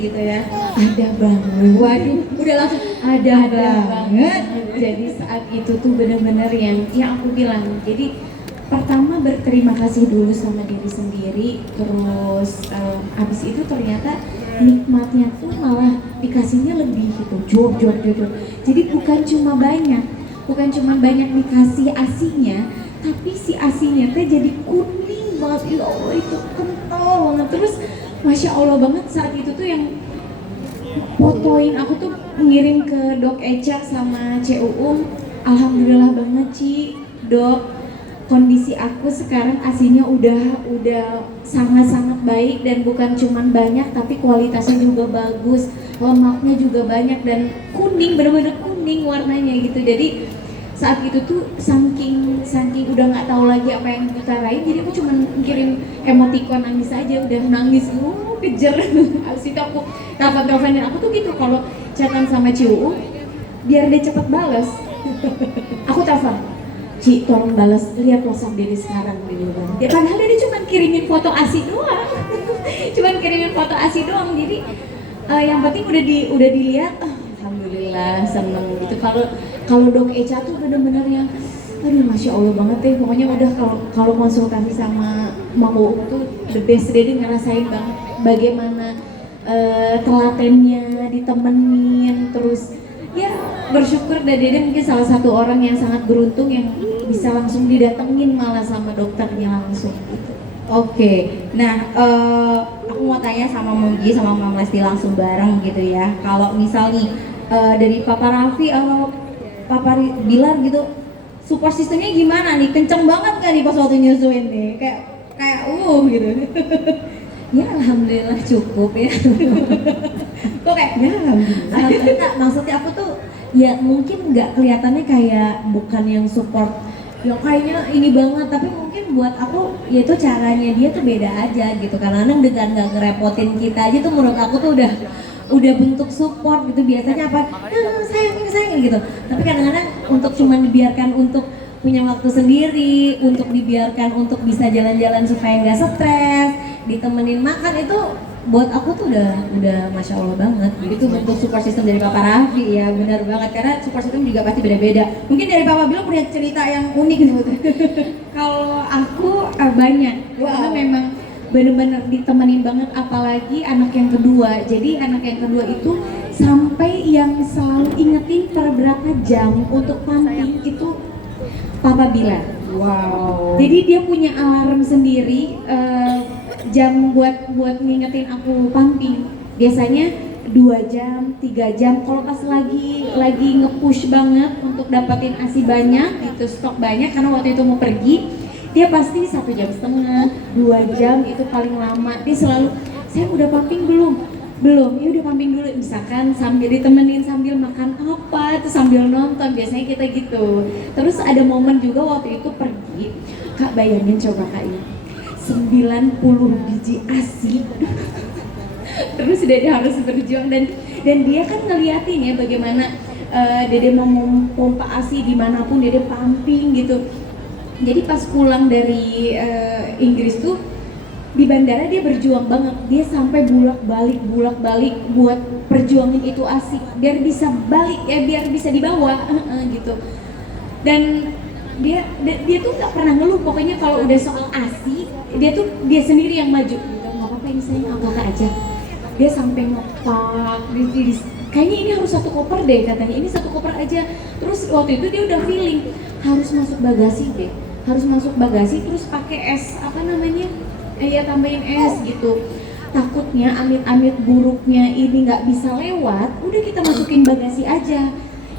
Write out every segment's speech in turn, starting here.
gitu ya? Ada banget. Waduh, udah langsung Ada banget. Jadi saat itu tuh bener-bener yang aku bilang. Jadi pertama berterima kasih dulu sama diri sendiri, terus abis itu ternyata nikmatnya tuh malah dikasihnya lebih gitu, jor. Jadi bukan cuma banyak dikasih asinya, tapi si asinya teh jadi kuning banget. Ya Allah, itu kental banget. Terus masya Allah banget saat itu tuh yang fotoin aku tuh ngirim ke Dok Eca sama CUU. Alhamdulillah banget Ci, Dok, kondisi aku sekarang asinya udah sangat-sangat baik, dan bukan cuman banyak tapi kualitasnya juga bagus, lemaknya juga banyak dan kuning, bener-bener kuning warnanya gitu. Jadi saat itu tuh saking udah nggak tahu lagi apa yang diutarain, jadi aku cuman kirim emoticon nangis aja, udah nangis kejer. Habis itu aku teleponin aku tuh gitu, kalau chatan sama Ciu biar dia cepet balas, aku telepon, Ci tolong balas, lihat WhatsApp diri sekarang dulu bang. Ya, padahal dia cuma kirimin foto ASI doang, jadi yang penting udah dilihat, alhamdulillah seneng gitu. Kalau Dok Eca tuh bener-bener yang aduh masya Allah banget deh, pokoknya udah kalau konsultasi sama Mama tuh the best deh, dia ngerasain banget bagaimana telatennya ditemenin, terus ya bersyukur dan Dede mungkin salah satu orang yang sangat beruntung yang bisa langsung didatengin malah sama dokternya langsung gitu. Oke, nah aku mau tanya sama Mugi sama Mama Lesti langsung bareng gitu ya. Kalau misal nih dari Papa Raffi atau Papa Bilar gitu, support sistemnya gimana nih? Kenceng banget gak nih pas waktu nyusuin nih? Kayak gitu. Ya alhamdulillah cukup ya. Kok kayak ya alhamdulillah. Alhamdulillah, maksudnya aku tuh ya mungkin nggak kelihatannya kayak bukan yang support yang kayaknya ini banget, tapi mungkin buat aku ya itu caranya dia tuh beda aja gitu. Kadang-kadang dengan nggak ngerepotin kita aja tuh menurut aku tuh udah bentuk support gitu. Biasanya apa, sayang gitu, tapi kadang-kadang untuk cuman dibiarkan untuk punya waktu sendiri, untuk dibiarkan untuk bisa jalan-jalan supaya nggak stres, ditemenin makan, itu buat aku tuh udah masya Allah banget gitu. Itu bentuk support system dari Papa Raffi ya, benar banget, karena support system juga pasti beda-beda. Mungkin dari Papa Bilar punya cerita yang unik gitu. Kalau aku banyak, karena memang bener-bener ditemenin banget, apalagi anak yang kedua. Jadi anak yang kedua itu sampai yang selalu ingetin per berapa jam untuk pumping itu Papa Bilar. Wow. Jadi dia punya alarm sendiri, jam buat ngingetin aku pumping. Biasanya 2 jam, 3 jam. Kalau pas lagi nge-push banget untuk dapetin ASI banyak, gitu, stok banyak, karena waktu itu mau pergi, dia pasti 1,5 jam, 2 jam itu paling lama. Dia selalu, saya udah pumping belum? Ya udah pumping dulu, misalkan sambil ditemenin sambil makan apa, terus sambil nonton, biasanya kita gitu. Terus ada momen juga waktu itu pergi, Kak bayangin coba Kak ini 90 biji ASI. Terus Dede harus berjuang, dan dia kan ngeliatin ya bagaimana Dede mau memompa ASI dimanapun Dede pumping gitu. Jadi pas pulang dari Inggris tuh di bandara dia berjuang banget, dia sampai bulak-balik buat perjuangin itu ASI biar bisa balik ya, biar bisa dibawa gitu. Dan dia tuh nggak pernah ngeluh, pokoknya kalau udah soal ASI dia sendiri yang maju gitu. Nggak apa-apa, ini saya angkat aja. Dia sampai ngepak, kayaknya ini harus 1 koper deh katanya, ini 1 koper aja. Terus waktu itu dia udah feeling harus masuk bagasi terus pakai es apa namanya, ya tambahin es gitu. Takutnya amit-amit buruknya ini nggak bisa lewat, udah kita masukin bagasi aja.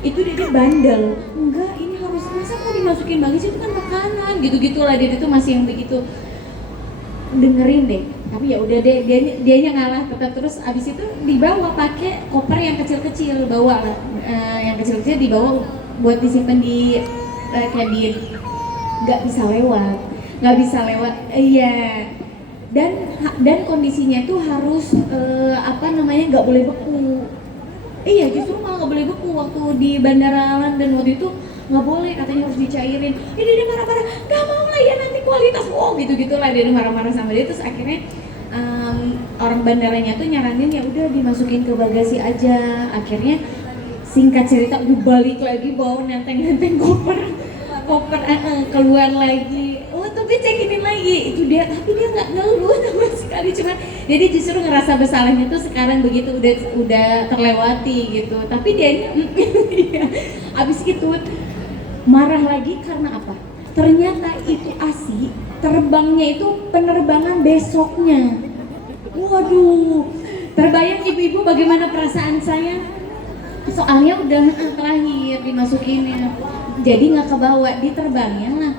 Itu dia bandel, enggak ini harus, masa mau dimasukin bagasi, itu kan makanan gitu-gitulah. Dia itu masih yang begitu, dengerin deh. Tapi ya udah deh, dianya ngalah tetap. Terus abis itu dibawa pakai koper yang kecil-kecil, bawa yang kecil-kecil dibawa buat disimpan di kabin. Nggak bisa lewat, iya. Dan kondisinya tuh harus nggak boleh beku. Iya, justru malah nggak boleh beku waktu di Bandara London waktu itu, nggak boleh, katanya harus dicairin. Ini dia marah-marah, nggak mau lah ya nanti kualitas, gitu lah, dia marah-marah sama dia. Terus akhirnya orang bandaranya tuh nyaranin ya udah dimasukin ke bagasi aja. Akhirnya singkat cerita udah balik lagi bawa nenteng koper keluar lagi. Oh tapi cekinin lagi itu dia, tapi dia nggak ngeluh sama sekali, cuma jadi justru ngerasa bersalahnya tuh sekarang begitu udah terlewati gitu. Tapi dia iya. Abis itu marah lagi karena apa? Ternyata itu ASI terbangnya itu penerbangan besoknya. Waduh, terbayang ibu-ibu bagaimana perasaan saya? Soalnya udah terakhir dimasukinnya, jadi nggak kebawa, diterbangnya lah.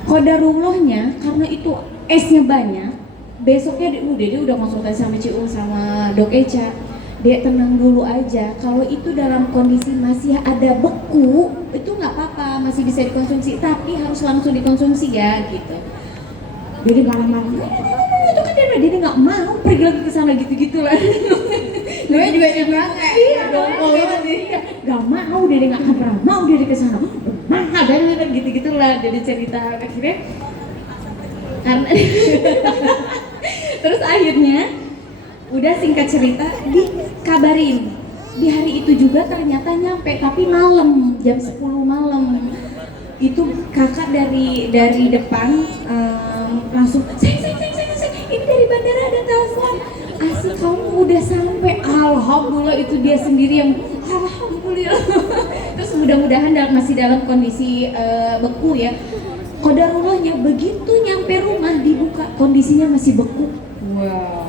Qadarullahnya karena itu esnya banyak, besoknya dia udah konsultasi sama Ciu sama Dok Eca. Dia tenang dulu aja, kalau itu dalam kondisi masih ada beku itu nggak apa-apa, masih bisa dikonsumsi, tapi harus langsung dikonsumsi ya gitu. Jadi malah itu kan dia nggak mau pergi lagi ke sana gitu lah. Gue juga banget. Iya dong, nggak mau, dia nggak akan pernah mau dia ke sana. Nah, dan gitu-gitulah jadi cerita akhirnya karena terus akhirnya udah singkat cerita dikabarin di hari itu juga ternyata nyampe, tapi malam jam 10 malam itu kakak dari depan langsung sayang, ini dari bandara ada telepon, asik kamu udah sampai. Alhamdulillah, itu dia sendiri yang alhamdulillah. Terus mudah-mudahan masih dalam kondisi beku ya. Qadarullahnya begitu nyampe rumah dibuka kondisinya masih beku. Wow.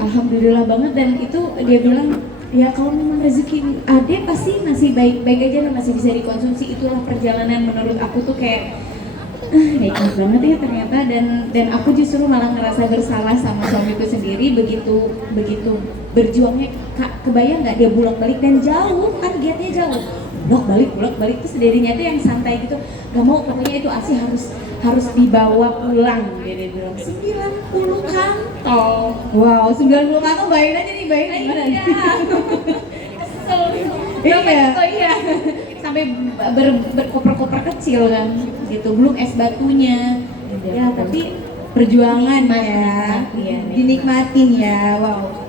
Alhamdulillah banget. Dan itu dia bilang ya kalau memang rezeki Ade pasti masih baik-baik aja dan masih bisa dikonsumsi. Itulah perjalanan menurut aku tuh kayak hebat banget ya ternyata. Dan aku justru malah ngerasa bersalah sama suamiku sendiri begitu berjuangnya. Kebayang nggak dia bolak-balik dan jauh, targetnya jauh, bolak-balik terus dirinya tuh yang santai gitu, nggak mau, pokoknya itu ASI harus dibawa pulang. Dia bilang 90 kantong. Wow, 90 kantong, bayangin aja nih, bayangin gimana? Iya. Kesel. Iya. Sampai berkoper-koper kecil kan, gitu. Belum es batunya. Ya, tapi Perjuangan ya, iya, dinikmatin ya, wow.